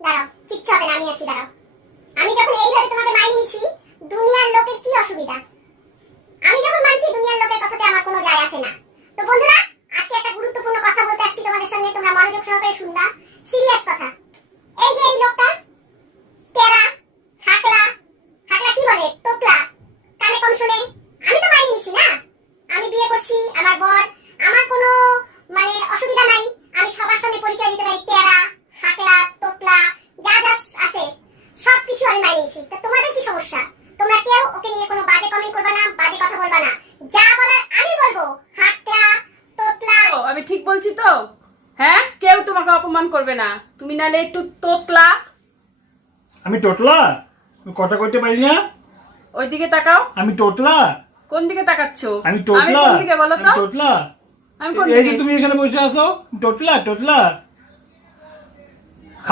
দাঁড়াও, কিচ্ছু হবে না, আমি আছি, দাঁড়াও। আমি যখন এইভাবে তোমাকে মাইনে নিছি, দুনিয়ার লোকের কি অসুবিধা? আমি যখন মানছি, দুনিয়ার লোকের কথাতে আমার কোনো যায় আসে না। তো বন্ধুরা, আজকে একটা গুরুত্বপূর্ণ কথা বলতে আসছি তোমাদের সামনে, তোমরা মনোযোগ সহকারে শুনবা। সিরিয়াস কথা। এই যে এই লোকটা তেরা হাকলা, হাকলা কি বলে, তোতলা, কানে কম শুনে। আমি তো মাইনে নিছি না, আমি বিয়ে করছি, আমার বর, আমার কোনো মানে অসুবিধা নাই। আমি সবার সামনে পরিচয় দিতে পারি, তেরা হাকলা তোতলা যা যা আছে সবকিছু আমি মাইনে নিছি। তো তোমাদের কি সমস্যা? তোমরা কেউ ওকে নিয়ে কোনো বাজে কমেন্ট করবে না, বাজে কথা বলবা না। যা বলার আমি বলবো। হাকলা তোতলা, আমি ঠিক বলছি তো? হ্যাঁ, কেউ তোমাকে অপমান করবে না। তুমি নালে একটু তোতলা। আমি টোটলা? আমি কথা কইতে পারি না? ওইদিকে তাকাও। আমি টোটলা? কোন দিকে তাকাচ্ছো? আমি টোটলা? কোন দিকে বলো তো? আমি টোটলা? আমি কোন এই যে দিকে? তুমি এখানে বসে আছো, টোটলা টোটলা?